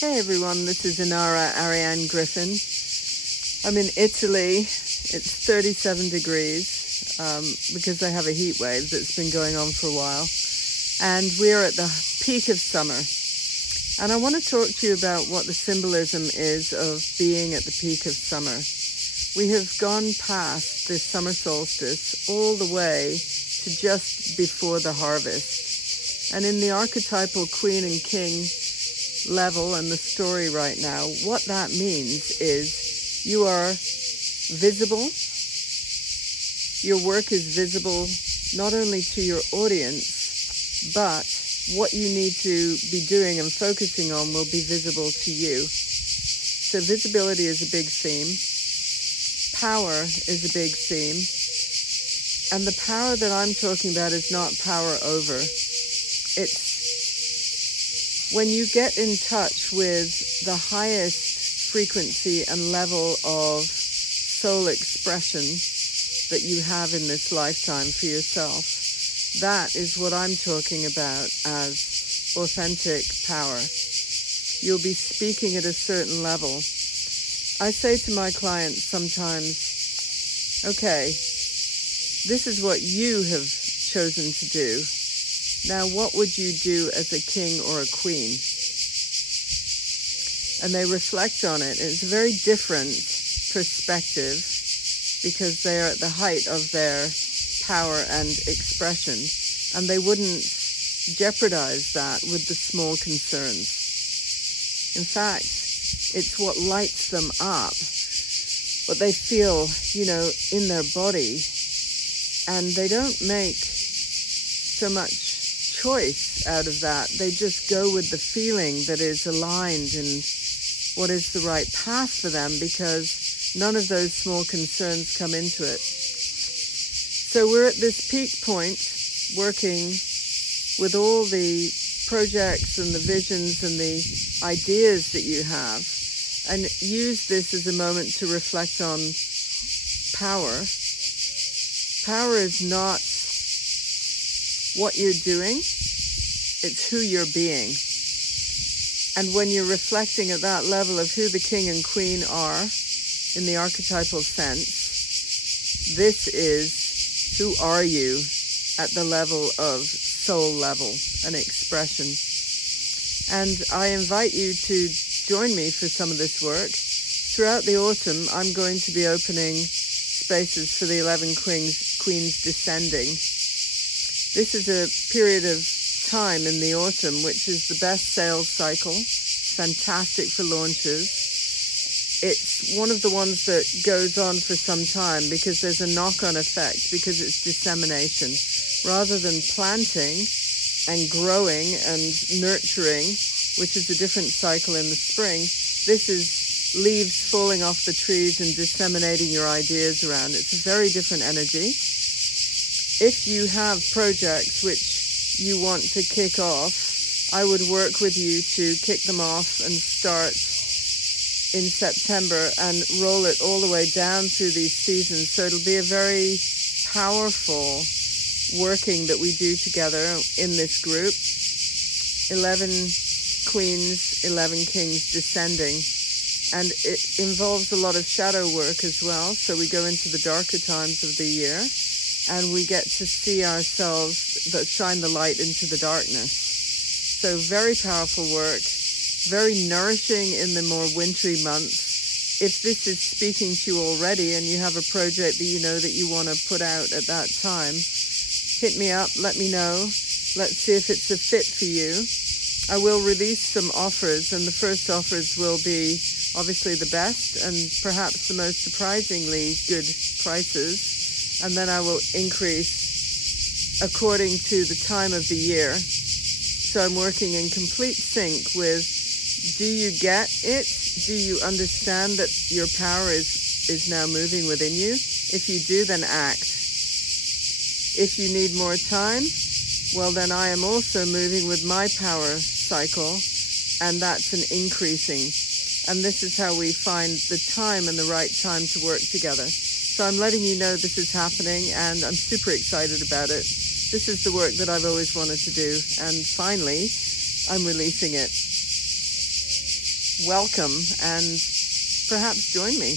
Hey everyone, this is Inara Ariane Griffin. I'm in Italy. It's 37 degrees because I have a heat wave that's been going on for a while. And we're at the peak of summer. And I want to talk to you about what the symbolism is of being at the peak of summer. We have gone past the summer solstice all the way to just before the harvest. And in the archetypal queen and king level and the story right now, what that means is you are visible. Your work is visible not only to your audience, but what you need to be doing and focusing on will be visible to you. So visibility is a big theme. Power is a big theme. And the power that I'm talking about is not power over. It's when you get in touch with the highest frequency and level of soul expression that you have in this lifetime for yourself, that is what I'm talking about as authentic power. You'll be speaking at a certain level. I say to my clients sometimes, okay, this is what you have chosen to do. Now, what would you do as a king or a queen? And they reflect on it. It's a very different perspective because they are at the height of their power and expression, and they wouldn't jeopardize that with the small concerns. In fact, it's what lights them up, what they feel, in their body, and they don't make so much choice out of that. They just go with the feeling that is aligned and what is the right path for them because none of those small concerns come into it. So we're at this peak point working with all the projects and the visions and the ideas that you have, and use this as a moment to reflect on power. Power is not what you're doing, it's who you're being. And when you're reflecting at that level of who the king and queen are in the archetypal sense, this is who are you at the level of soul level and expression. And I invite you to join me for some of this work. Throughout the autumn, I'm going to be opening spaces for the 11 queens descending. This is a period of time in the autumn, which is the best sales cycle. It's fantastic for launches. It's one of the ones that goes on for some time because there's a knock-on effect, because it's dissemination. Rather than planting and growing and nurturing, which is a different cycle in the spring, this is leaves falling off the trees and disseminating your ideas around. It's a very different energy. If you have projects which you want to kick off, I would work with you to kick them off and start in September and roll it all the way down through these seasons. So it'll be a very powerful working that we do together in this group. 11 queens, 11 kings descending. And it involves a lot of shadow work as well. So we go into the darker times of the year, and we get to see ourselves that shine the light into the darkness. So very powerful work, very nourishing in the more wintry months. If this is speaking to you already and you have a project that you know that you want to put out at that time, hit me up, let me know. Let's see if it's a fit for you. I will release some offers, and the first offers will be obviously the best and perhaps the most surprisingly good prices. And then I will increase according to the time of the year. So I'm working in complete sync with, do you get it? Do you understand that your power is now moving within you? If you do, then act. If you need more time, well, then I am also moving with my power cycle, and that's an increasing. And this is how we find the time and the right time to work together. So I'm letting you know this is happening, and I'm super excited about it. This is the work that I've always wanted to do, and finally, I'm releasing it. welcome and perhaps join me.